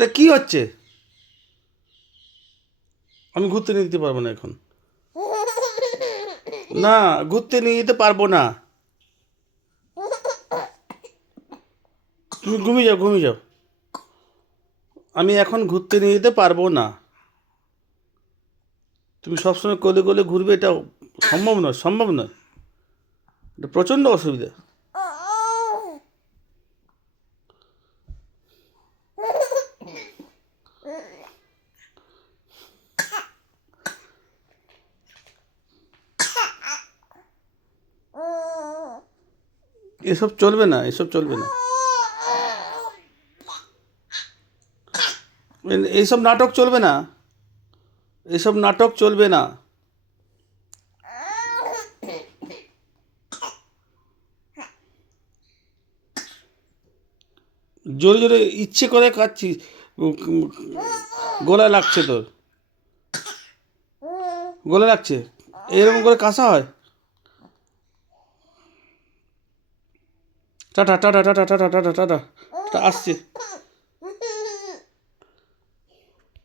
এটা কি হচ্ছে? আমি ঘুরতে নিয়ে যেতে পারবো না এখন। না, ঘুরতে নিয়ে যেতে পারবো না। তুমি ঘুমিয়ে যাও, ঘুমিয়ে যাও। আমি এখন ঘুরতে নিয়ে যেতে পারবো না। তুমি সবসময় কোলে কোলে ঘুরবে, এটা সম্ভব নয়, সম্ভব নয়। এটা প্রচণ্ড অসুবিধা। এসব চলবে না, এসব চলবে না। এইসব নাটক চলবে না, এসব নাটক চলবে না। জোরে জোরে ইচ্ছে করে কাচ্ছিস, গলায় লাগছে তোর, গলায় লাগছে। এরকম করে কাশা হয়? Tata tata tata tata tata tata, আসছি।